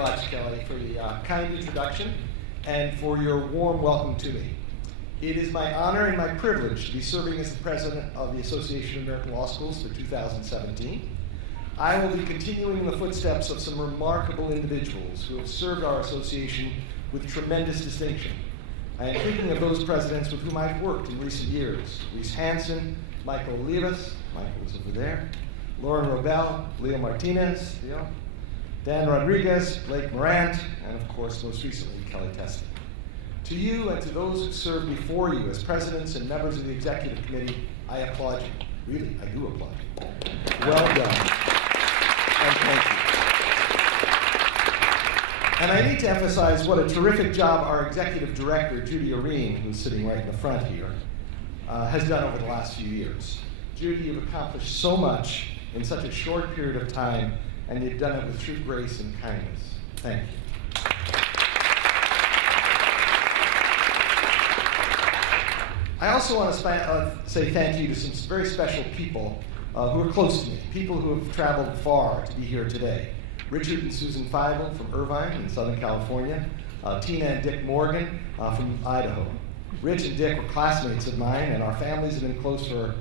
much, Kelly, for the kind introduction and for your warm welcome to me. It is my honor and my privilege to be serving as the president of the Association of American Law Schools for 2017. I will be continuing in the footsteps of some remarkable individuals who have served our association with tremendous distinction. I am thinking of those presidents with whom I've worked in recent years: Reese Hansen, Michael Olivas, Michael is over there, Lauren Robel, Leo Martinez, Leo, Dan Rodriguez, Blake Morant, and of course, most recently, Kelly Teston. To you and to those who served before you as presidents and members of the executive committee, I applaud you. Really, I do applaud you. Well done. And thank you. And I need to emphasize what a terrific job our executive director, Judy Areen, who's sitting right in the front here, has done over the last few years. Judy, you've accomplished so much in such a short period of time, and you've done it with true grace and kindness. Thank you. I also want to say thank you to some very special people who are close to me, people who have traveled far to be here today. Richard and Susan Feibel from Irvine in Southern California, Tina and Dick Morgan from Idaho. Rich and Dick were classmates of mine, and our families have been close for,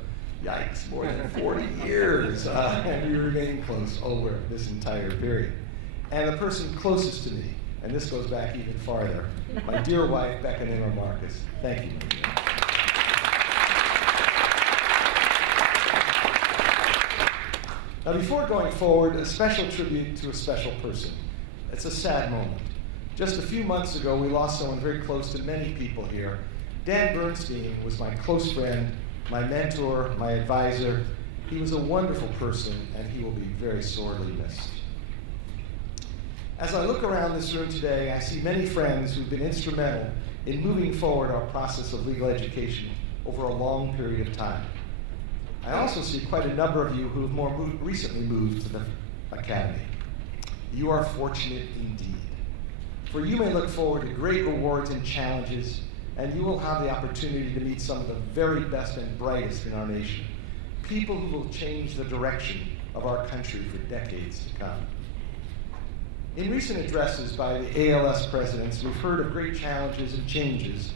yikes, more than 40 years, and we remain close over this entire period. And the person closest to me, and this goes back even farther, my dear wife, Becca Marcus. Thank you. Now, before going forward, a special tribute to a special person. It's a sad moment. Just a few months ago, we lost someone very close to many people here. Dan Bernstein was my close friend, my mentor, my advisor. He was a wonderful person, and he will be very sorely missed. As I look around this room today, I see many friends who've been instrumental in moving forward our process of legal education over a long period of time. I also see quite a number of you who have more recently moved to the Academy. You are fortunate indeed. For you may look forward to great rewards and challenges, and you will have the opportunity to meet some of the very best and brightest in our nation, people who will change the direction of our country for decades to come. In recent addresses by the AALS presidents, we've heard of great challenges and changes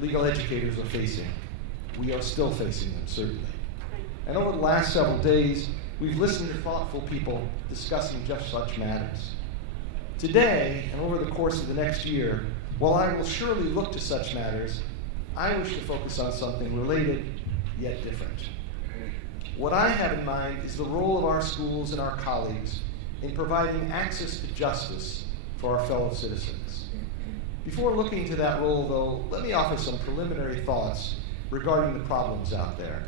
legal educators are facing. We are still facing them, certainly. And over the last several days, we've listened to thoughtful people discussing just such matters. Today, and over the course of the next year, while I will surely look to such matters, I wish to focus on something related, yet different. What I have in mind is the role of our schools and our colleagues in providing access to justice for our fellow citizens. Before looking to that role, though, let me offer some preliminary thoughts regarding the problems out there.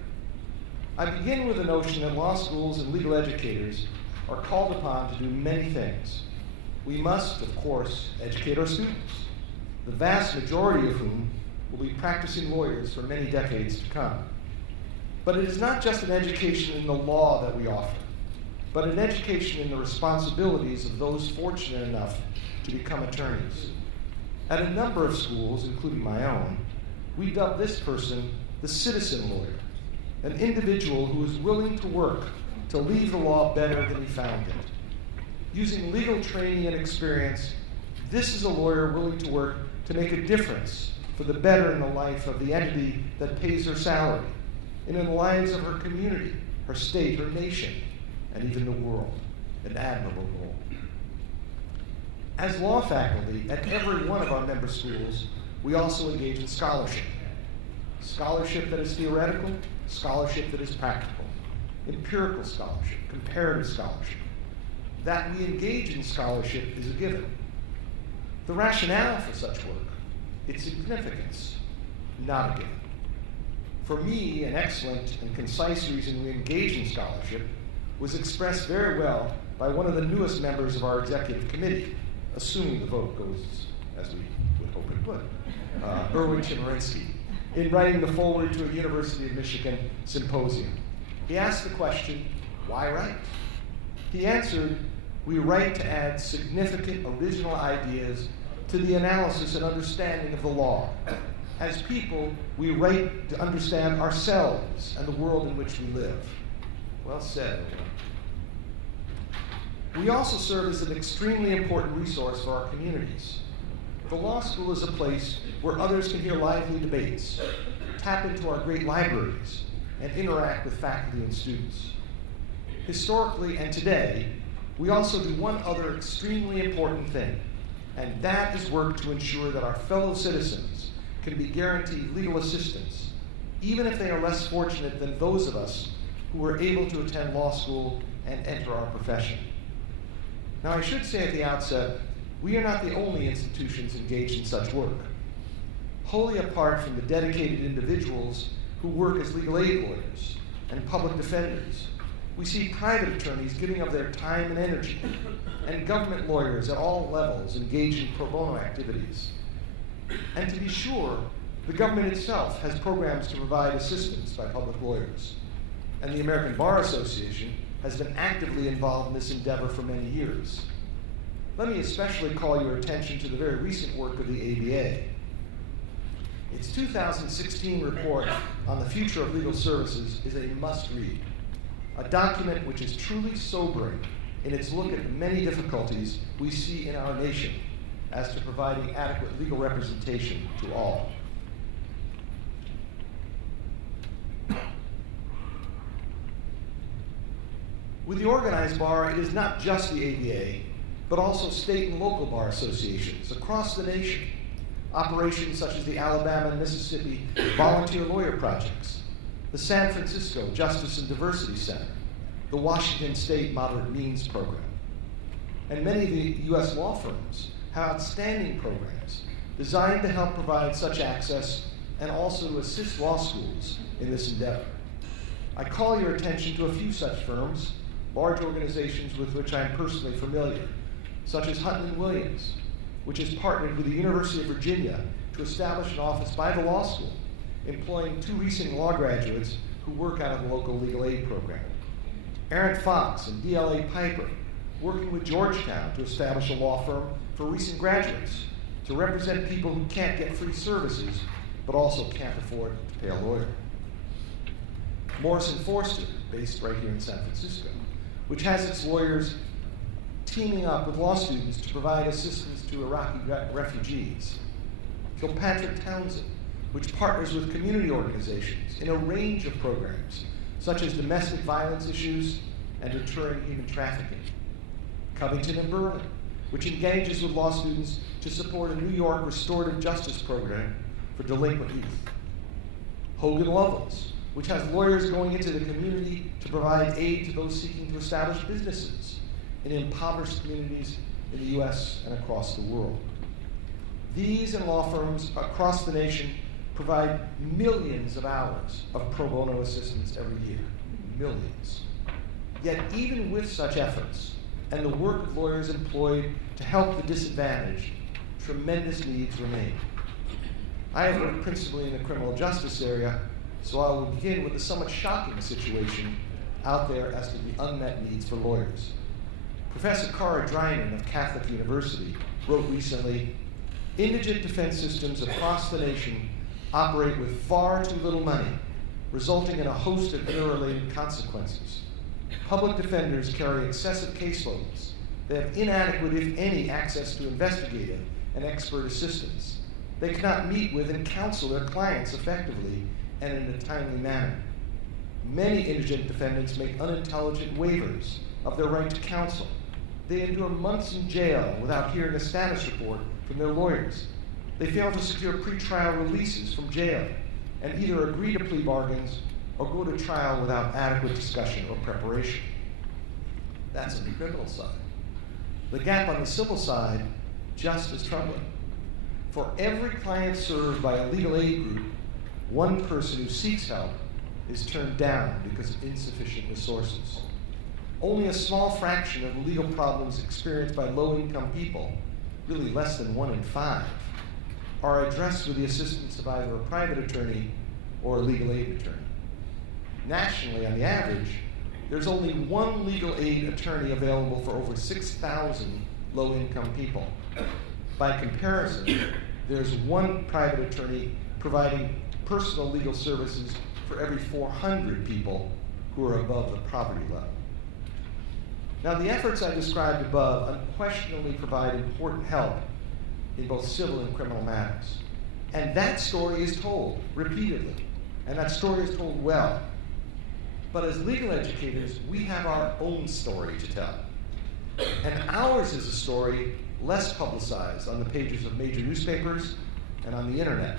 I begin with the notion that law schools and legal educators are called upon to do many things. We must, of course, educate our students, the vast majority of whom will be practicing lawyers for many decades to come. But it is not just an education in the law that we offer, but an education in the responsibilities of those fortunate enough to become attorneys. At a number of schools, including my own, we dub this person the citizen lawyer, an individual who is willing to work to leave the law better than he found it. Using legal training and experience, this is a lawyer willing to work to make a difference for the better in the life of the entity that pays her salary, and in the lives of her community, her state, her nation, and even the world. An admirable role. As law faculty at every one of our member schools, we also engage in scholarship. Scholarship that is theoretical, scholarship that is practical, empirical scholarship, comparative scholarship. That we engage in scholarship is a given. The rationale for such work, its significance, not a given. For me, an excellent and concise reason we engage in scholarship was expressed very well by one of the newest members of our executive committee, assuming the vote goes as we would hope it would, Erwin Chemerinsky, in writing the foreword to a University of Michigan symposium. He asked the question, why write? He answered, we write to add significant original ideas to the analysis and understanding of the law. As people, we write to understand ourselves and the world in which we live. Well said. We also serve as an extremely important resource for our communities. The law school is a place where others can hear lively debates, tap into our great libraries, and interact with faculty and students. Historically and today, we also do one other extremely important thing, and that is work to ensure that our fellow citizens can be guaranteed legal assistance, even if they are less fortunate than those of us who are able to attend law school and enter our profession. Now, I should say at the outset, we are not the only institutions engaged in such work. Wholly apart from the dedicated individuals who work as legal aid lawyers and public defenders, we see private attorneys giving of their time and energy, and government lawyers at all levels engaged in pro bono activities. And to be sure, the government itself has programs to provide assistance by public lawyers, and the American Bar Association has been actively involved in this endeavor for many years. Let me especially call your attention to the very recent work of the ABA. Its 2016 report on the future of legal services is a must-read, a document which is truly sobering in its look at the many difficulties we see in our nation as to providing adequate legal representation to all. With the organized bar, it is not just the ABA, but also state and local bar associations across the nation. Operations such as the Alabama and Mississippi Volunteer Lawyer Projects, the San Francisco Justice and Diversity Center, the Washington State Moderate Means Program. And many of the U.S. law firms have outstanding programs designed to help provide such access and also to assist law schools in this endeavor. I call your attention to a few such firms, large organizations with which I am personally familiar, such as Hutton & Williams, which has partnered with the University of Virginia to establish an office by the law school, employing 2 recent law graduates who work out of the local legal aid program. Aaron Fox and DLA Piper, working with Georgetown to establish a law firm for recent graduates to represent people who can't get free services, but also can't afford to pay a lawyer. Morrison Forster, based right here in San Francisco, which has its lawyers teaming up with law students to provide assistance to Iraqi refugees. Kilpatrick Townsend, which partners with community organizations in a range of programs, such as domestic violence issues and deterring human trafficking. Covington and Burling, which engages with law students to support a New York restorative justice program for delinquent youth. Hogan Loveless, which has lawyers going into the community to provide aid to those seeking to establish businesses in impoverished communities in the U.S. and across the world. These and law firms across the nation provide millions of hours of pro bono assistance every year, millions. Yet even with such efforts and the work of lawyers employed to help the disadvantaged, tremendous needs remain. I have worked principally in the criminal justice area, so I will begin with the somewhat shocking situation out there as to the unmet needs for lawyers. Professor Cara Drynan of Catholic University wrote recently, "Indigent defense systems across the nation operate with far too little money, resulting in a host of interrelated consequences. Public defenders carry excessive caseloads. They have inadequate, if any, access to investigative and expert assistance. They cannot meet with and counsel their clients effectively and in a timely manner. Many indigent defendants make unintelligent waivers of their right to counsel. They endure months in jail without hearing a status report from their lawyers. They fail to secure pretrial releases from jail and either agree to plea bargains or go to trial without adequate discussion or preparation." That's on the criminal side. The gap on the civil side, just as troubling. For every client served by a legal aid group, one person who seeks help is turned down because of insufficient resources. Only a small fraction of the legal problems experienced by low-income people, really less than 1 in 5, are addressed with the assistance of either a private attorney or a legal aid attorney. Nationally, on the average, there's only 1 legal aid attorney available for over 6,000 low-income people. By comparison, there's 1 private attorney providing personal legal services for every 400 people who are above the poverty level. Now, the efforts I described above unquestionably provide important help in both civil and criminal matters. And that story is told repeatedly, and that story is told well. But as legal educators, we have our own story to tell. And ours is a story less publicized on the pages of major newspapers and on the internet.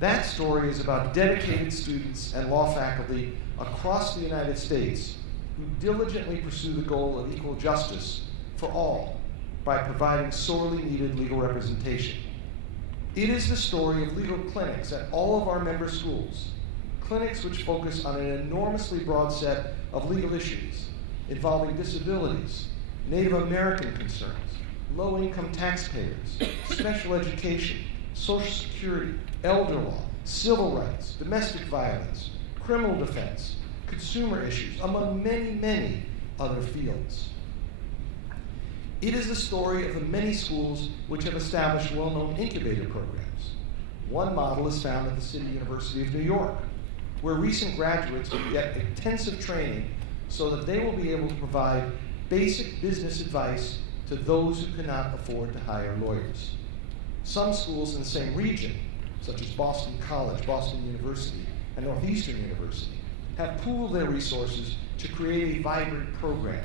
That story is about dedicated students and law faculty across the United States who diligently pursue the goal of equal justice for all by providing sorely needed legal representation. It is the story of legal clinics at all of our member schools, clinics which focus on an enormously broad set of legal issues involving disabilities, Native American concerns, low-income taxpayers, special education, Social Security, elder law, civil rights, domestic violence, criminal defense, consumer issues, among many, many other fields. It is the story of the many schools which have established well-known incubator programs. One model is found at the City University of New York, where recent graduates will get intensive training so that they will be able to provide basic business advice to those who cannot afford to hire lawyers. Some schools in the same region, such as Boston College, Boston University, and Northeastern University, have pooled their resources to create a vibrant program.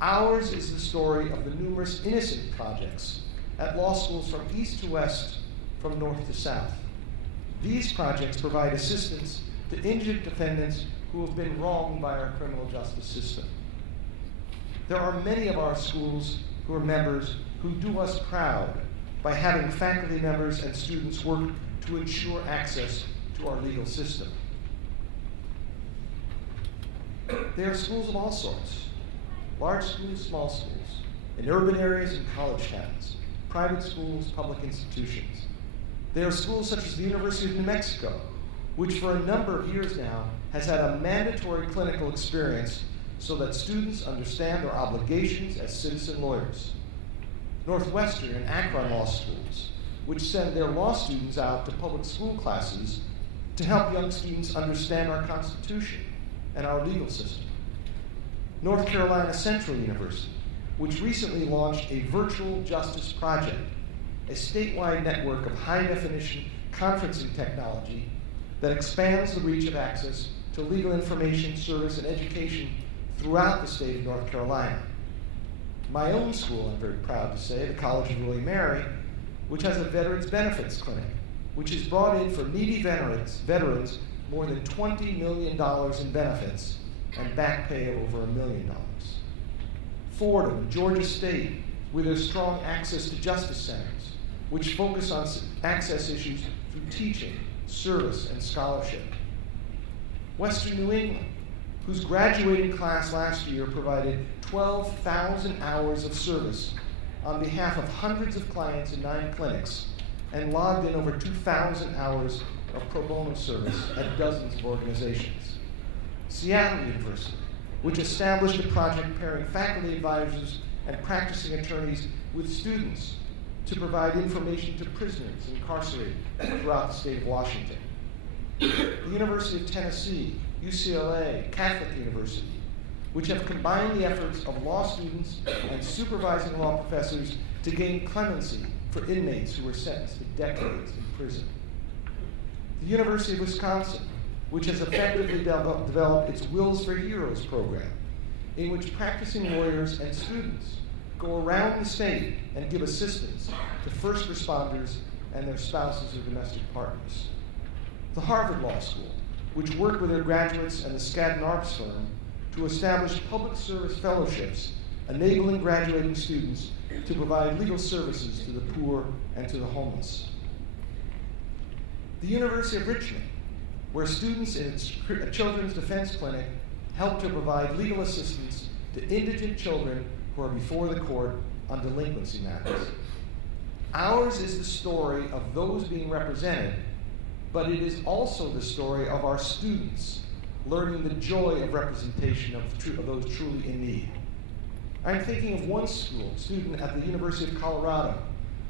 Ours is the story of the numerous innocent projects at law schools from east to west, from north to south. These projects provide assistance to injured defendants who have been wronged by our criminal justice system. There are many of our schools who are members who do us proud by having faculty members and students work to ensure access to our legal system. There are schools of all sorts, large schools, small schools, in urban areas and college towns, private schools, public institutions. There are schools such as the University of New Mexico, which for a number of years now has had a mandatory clinical experience so that students understand their obligations as citizen lawyers. Northwestern and Akron law schools, which send their law students out to public school classes to help young students understand our Constitution and our legal system. North Carolina Central University, which recently launched a virtual justice project, a statewide network of high-definition conferencing technology that expands the reach of access to legal information, service, and education throughout the state of North Carolina. My own school, I'm very proud to say, the College of William and Mary, which has a Veterans Benefits Clinic, which has brought in for needy veterans more than $20 million in benefits and back pay of over $1 million. Fordham, Georgia State, with their strong access to justice centers, which focus on access issues through teaching, service, and scholarship. Western New England, whose graduating class last year provided 12,000 hours of service on behalf of hundreds of clients in 9 clinics and logged in over 2,000 hours of pro bono service at dozens of organizations. Seattle University, which established a project pairing faculty advisors and practicing attorneys with students to provide information to prisoners incarcerated throughout the state of Washington. The University of Tennessee, UCLA, Catholic University, which have combined the efforts of law students and supervising law professors to gain clemency for inmates who were sentenced to decades in prison. The University of Wisconsin, which has effectively developed its Wills for Heroes program, in which practicing lawyers and students go around the state and give assistance to first responders and their spouses or domestic partners. The Harvard Law School, which worked with their graduates and the Skadden Arps firm to establish public service fellowships, enabling graduating students to provide legal services to the poor and to the homeless. The University of Richmond, where students in its Children's Defense Clinic help to provide legal assistance to indigent children who are before the court on delinquency matters. Ours is the story of those being represented, but it is also the story of our students learning the joy of representation of those truly in need. I'm thinking of one student at the University of Colorado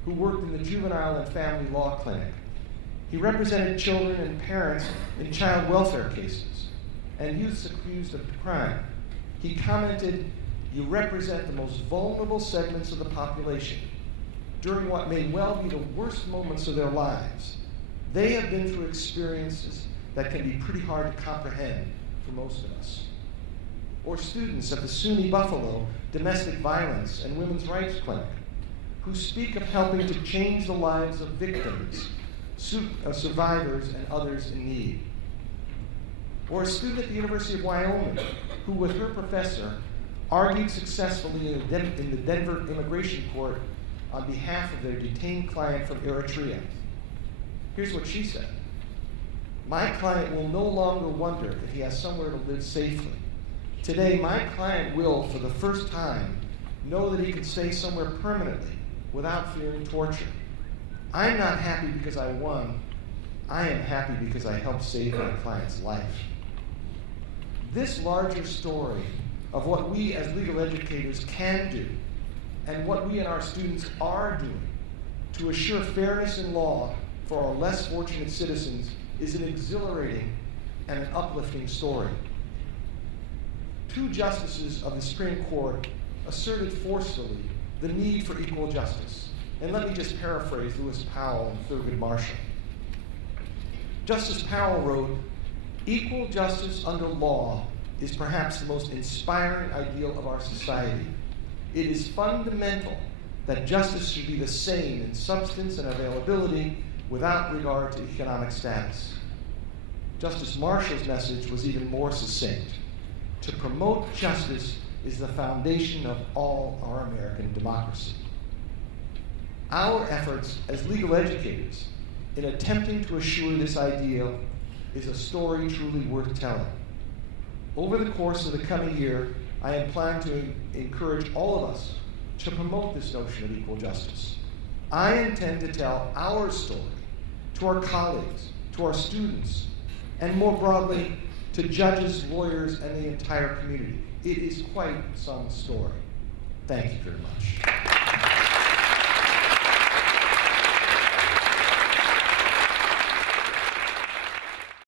who worked in the Juvenile and Family Law Clinic. He represented children and parents in child welfare cases and youths accused of crime. He commented You represent the most vulnerable segments of the population. During what may well be the worst moments of their lives, they have been through experiences that can be pretty hard to comprehend for most of us. Or students at the SUNY Buffalo Domestic Violence and Women's Rights Clinic, who speak of helping to change the lives of victims, survivors, and others in need. Or a student at the University of Wyoming, who with her professor argued successfully in the Denver Immigration Court on behalf of their detained client from Eritrea. Here's what she said. My client will no longer wonder if he has somewhere to live safely. Today, my client will, for the first time, know that he can stay somewhere permanently without fearing torture. I'm not happy because I won. I am happy because I helped save my client's life. This larger story of what we as legal educators can do and what we and our students are doing to assure fairness in law for our less fortunate citizens is an exhilarating and an uplifting story. Two justices of the Supreme Court asserted forcefully the need for equal justice. And let me just paraphrase Lewis Powell and Thurgood Marshall. Justice Powell wrote, "Equal justice under law is perhaps the most inspiring ideal of our society. It is fundamental that justice should be the same in substance and availability without regard to economic status." Justice Marshall's message was even more succinct. To promote justice is the foundation of all our American democracy. Our efforts as legal educators in attempting to assure this ideal is a story truly worth telling. Over the course of the coming year, I am planning to encourage all of us to promote this notion of equal justice. I intend to tell our story to our colleagues, to our students, and more broadly, to judges, lawyers, and the entire community. It is quite some story. Thank you very much.